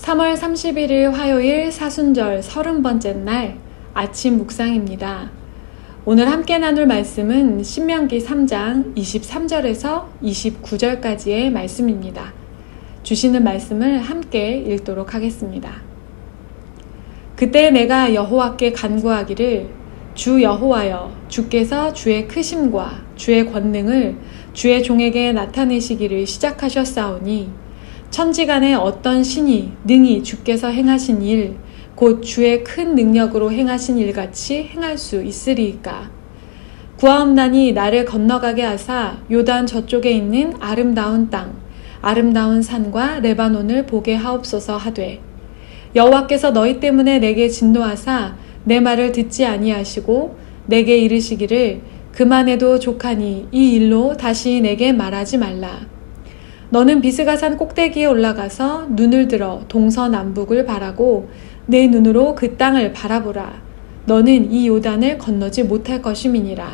3월 31일 화요일 사순절 30번째 날 아침 묵상입니다. 오늘 함께 나눌 말씀은 신명기 3장 23절에서 29절까지의 말씀입니다. 주시는 말씀을 함께 읽도록 하겠습니다. 그때 내가 여호와께 간구하기를 주 여호와여, 주께서 주의 크심과 주의 권능을 주의 종에게 나타내시기를 시작하셨사오니 천지간에 어떤 신이 능히 주께서 행하신 일, 곧 주의 큰 능력으로 행하신 일같이 행할 수 있으리이까. 구하옵나니 나를 건너가게 하사 요단 저쪽에 있는 아름다운 땅, 아름다운 산과 레바논을 보게 하옵소서 하되, 여호와께서 너희 때문에 내게 진노하사 내 말을 듣지 아니하시고 내게 이르시기를 그만해도 족하니 이 일로 다시 내게 말하지 말라. 너는 비스가산 꼭대기에 올라가서 눈을 들어 동서남북을 바라고 내 눈으로 그 땅을 바라보라. 너는 이 요단을 건너지 못할 것임이니라.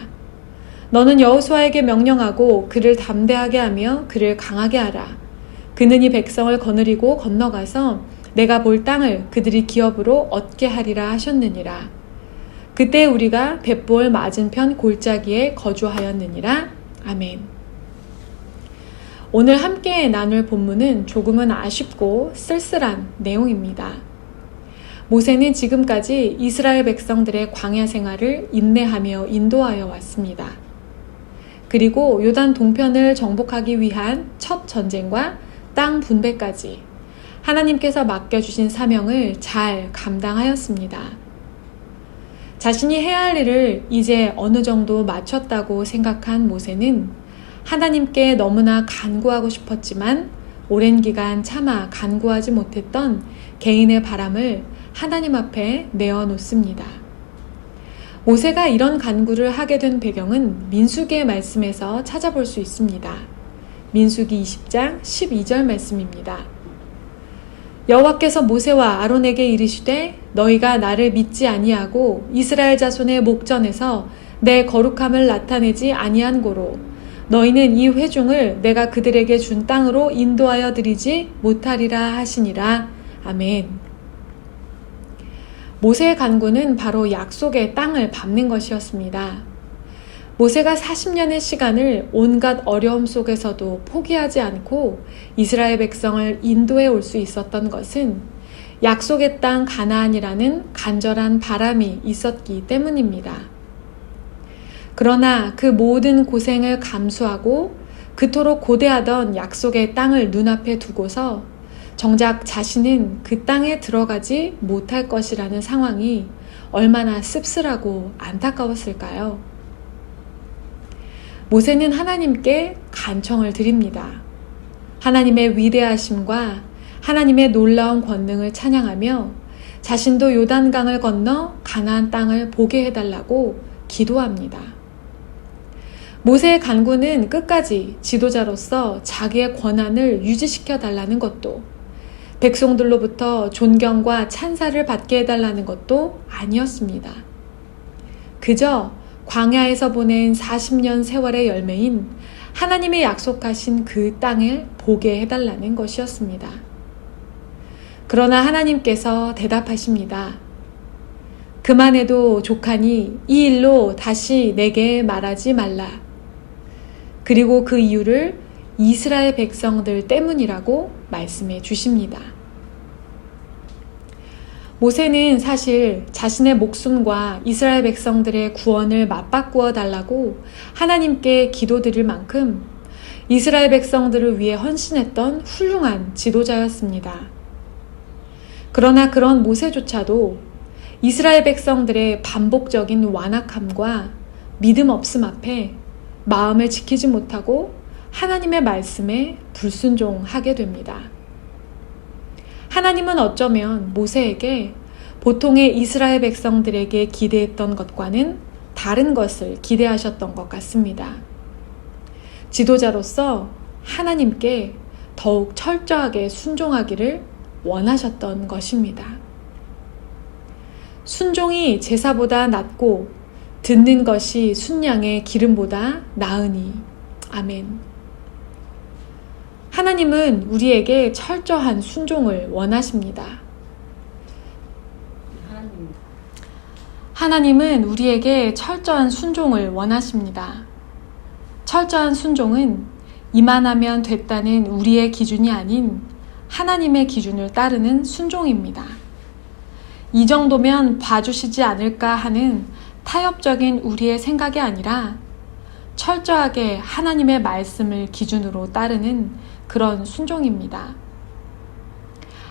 너는 여호수아에게 명령하고 그를 담대하게 하며 그를 강하게 하라. 그는 이 백성을 거느리고 건너가서 내가 볼 땅을 그들이 기업으로 얻게 하리라 하셨느니라. 그때 우리가 벳볼 맞은편 골짜기에 거주하였느니라. 아멘. 오늘 함께 나눌 본문은 조금은 아쉽고 쓸쓸한 내용입니다. 모세는 지금까지 이스라엘 백성들의 광야 생활을 인내하며 인도하여 왔습니다. 그리고 요단 동편을 정복하기 위한 첫 전쟁과 땅 분배까지 하나님께서 맡겨주신 사명을 잘 감당하였습니다. 자신이 해야 할 일을 이제 어느 정도 마쳤다고 생각한 모세는 하나님께 너무나 간구하고 싶었지만 오랜 기간 차마 간구하지 못했던 개인의 바람을 하나님 앞에 내어놓습니다. 모세가 이런 간구를 하게 된 배경은 민수기의 말씀에서 찾아볼 수 있습니다. 민수기 20장 12절 말씀입니다. 여호와께서 모세와 아론에게 이르시되 너희가 나를 믿지 아니하고 이스라엘 자손의 목전에서 내 거룩함을 나타내지 아니한 고로 너희는 이 회중을 내가 그들에게 준 땅으로 인도하여 드리지 못하리라 하시니라. 아멘. 모세의 간구는 바로 약속의 땅을 밟는 것이었습니다. 모세가 40년의 시간을 온갖 어려움 속에서도 포기하지 않고 이스라엘 백성을 인도해 올 수 있었던 것은 약속의 땅 가나안이라는 간절한 바람이 있었기 때문입니다. 그러나 그 모든 고생을 감수하고 그토록 고대하던 약속의 땅을 눈앞에 두고서 정작 자신은 그 땅에 들어가지 못할 것이라는 상황이 얼마나 씁쓸하고 안타까웠을까요? 모세는 하나님께 간청을 드립니다. 하나님의 위대하심과 하나님의 놀라운 권능을 찬양하며 자신도 요단강을 건너 가나안 땅을 보게 해달라고 기도합니다. 모세의 간구는 끝까지 지도자로서 자기의 권한을 유지시켜 달라는 것도, 백성들로부터 존경과 찬사를 받게 해달라는 것도 아니었습니다. 그저 광야에서 보낸 40년 세월의 열매인 하나님의 약속하신 그 땅을 보게 해달라는 것이었습니다. 그러나 하나님께서 대답하십니다. 그만해도 족하니 이 일로 다시 내게 말하지 말라. 그리고 그 이유를 이스라엘 백성들 때문이라고 말씀해 주십니다. 모세는 사실 자신의 목숨과 이스라엘 백성들의 구원을 맞바꾸어 달라고 하나님께 기도드릴 만큼 이스라엘 백성들을 위해 헌신했던 훌륭한 지도자였습니다. 그러나 그런 모세조차도 이스라엘 백성들의 반복적인 완악함과 믿음 없음 앞에 마음을 지키지 못하고 하나님의 말씀에 불순종하게 됩니다. 하나님은 어쩌면 모세에게 보통의 이스라엘 백성들에게 기대했던 것과는 다른 것을 기대하셨던 것 같습니다. 지도자로서 하나님께 더욱 철저하게 순종하기를 원하셨던 것입니다. 순종이 제사보다 낫고 듣는 것이 순양의 기름보다 나으니. 아멘. 하나님은 우리에게 철저한 순종을 원하십니다. 하나님은 우리에게 철저한 순종을 원하십니다. 철저한 순종은 이만하면 됐다는 우리의 기준이 아닌 하나님의 기준을 따르는 순종입니다. 이 정도면 봐주시지 않을까 하는 타협적인 우리의 생각이 아니라 철저하게 하나님의 말씀을 기준으로 따르는 그런 순종입니다.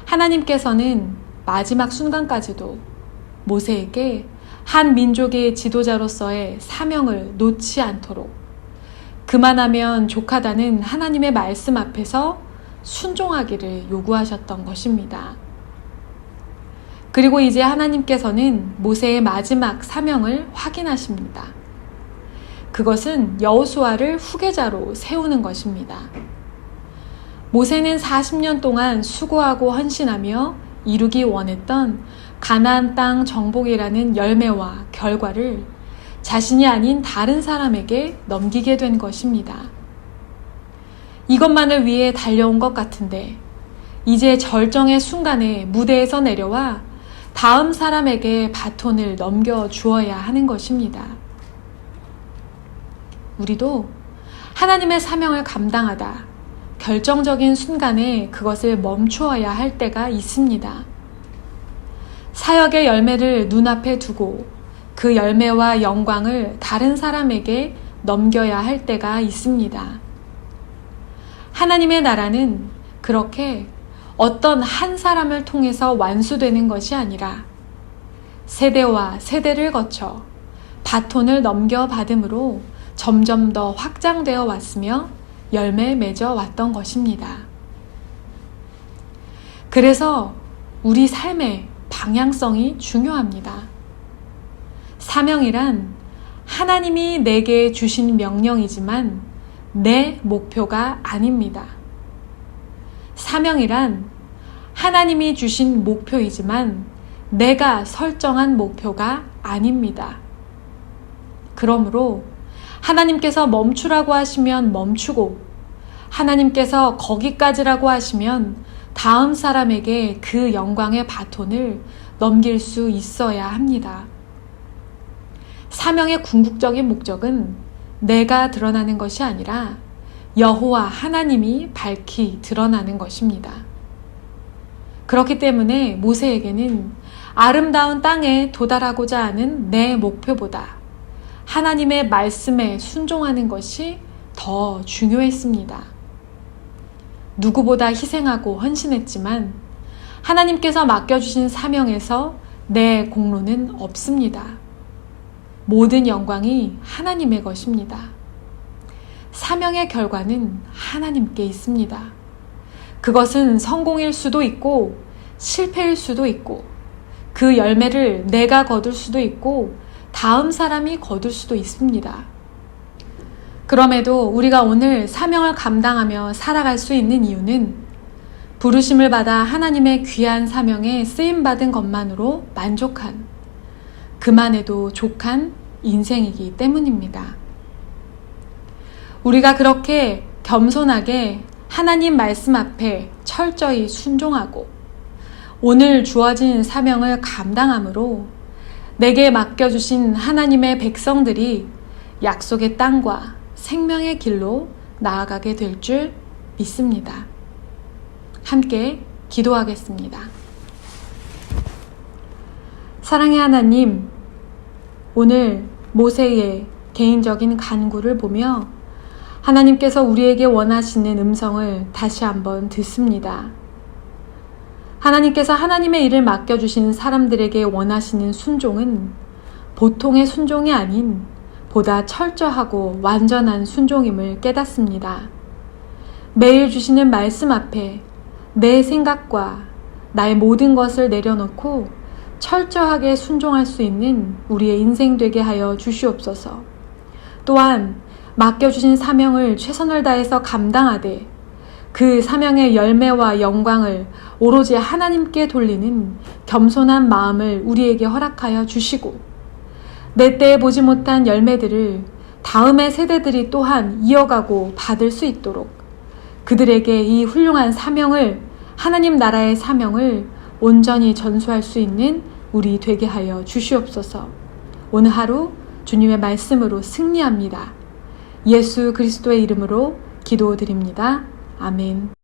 하나님께서는 마지막 순간까지도 모세에게 한 민족의 지도자로서의 사명을 놓지 않도록 그만하면 족하다는 하나님의 말씀 앞에서 순종하기를 요구하셨던 것입니다. 그리고 이제 하나님께서는 모세의 마지막 사명을 확인하십니다. 그것은 여호수아를 후계자로 세우는 것입니다. 모세는 40년 동안 수고하고 헌신하며 이루기 원했던 가나안 땅 정복이라는 열매와 결과를 자신이 아닌 다른 사람에게 넘기게 된 것입니다. 이것만을 위해 달려온 것 같은데 이제 절정의 순간에 무대에서 내려와 다음 사람에게 바톤을 넘겨 주어야 하는 것입니다. 우리도 하나님의 사명을 감당하다 결정적인 순간에 그것을 멈추어야 할 때가 있습니다. 사역의 열매를 눈앞에 두고 그 열매와 영광을 다른 사람에게 넘겨야 할 때가 있습니다. 하나님의 나라는 그렇게 어떤 한 사람을 통해서 완수되는 것이 아니라 세대와 세대를 거쳐 바톤을 넘겨받음으로 점점 더 확장되어 왔으며 열매 맺어 왔던 것입니다. 그래서 우리 삶의 방향성이 중요합니다. 사명이란 하나님이 내게 주신 명령이지만 내 목표가 아닙니다. 사명이란 하나님이 주신 목표이지만 내가 설정한 목표가 아닙니다. 그러므로 하나님께서 멈추라고 하시면 멈추고 하나님께서 거기까지라고 하시면 다음 사람에게 그 영광의 바톤을 넘길 수 있어야 합니다. 사명의 궁극적인 목적은 내가 드러나는 것이 아니라 여호와 하나님이 밝히 드러나는 것입니다. 그렇기 때문에 모세에게는 아름다운 땅에 도달하고자 하는 내 목표보다 하나님의 말씀에 순종하는 것이 더 중요했습니다. 누구보다 희생하고 헌신했지만 하나님께서 맡겨주신 사명에서 내 공로는 없습니다. 모든 영광이 하나님의 것입니다. 사명의 결과는 하나님께 있습니다. 그것은 성공일 수도 있고 실패일 수도 있고 그 열매를 내가 거둘 수도 있고 다음 사람이 거둘 수도 있습니다. 그럼에도 우리가 오늘 사명을 감당하며 살아갈 수 있는 이유는 부르심을 받아 하나님의 귀한 사명에 쓰임받은 것만으로 만족한 그만해도 족한 인생이기 때문입니다. 우리가 그렇게 겸손하게 하나님 말씀 앞에 철저히 순종하고 오늘 주어진 사명을 감당함으로 내게 맡겨주신 하나님의 백성들이 약속의 땅과 생명의 길로 나아가게 될 줄 믿습니다. 함께 기도하겠습니다. 사랑의 하나님, 오늘 모세의 개인적인 간구를 보며 하나님께서 우리에게 원하시는 음성을 다시 한번 듣습니다. 하나님께서 하나님의 일을 맡겨주신 사람들에게 원하시는 순종은 보통의 순종이 아닌 보다 철저하고 완전한 순종임을 깨닫습니다. 매일 주시는 말씀 앞에 내 생각과 나의 모든 것을 내려놓고 철저하게 순종할 수 있는 우리의 인생 되게 하여 주시옵소서. 또한 맡겨주신 사명을 최선을 다해서 감당하되 그 사명의 열매와 영광을 오로지 하나님께 돌리는 겸손한 마음을 우리에게 허락하여 주시고 내 때에 보지 못한 열매들을 다음의 세대들이 또한 이어가고 받을 수 있도록 그들에게 이 훌륭한 사명을, 하나님 나라의 사명을 온전히 전수할 수 있는 우리 되게 하여 주시옵소서. 오늘 하루 주님의 말씀으로 승리합니다. 예수 그리스도의 이름으로 기도드립니다. 아멘.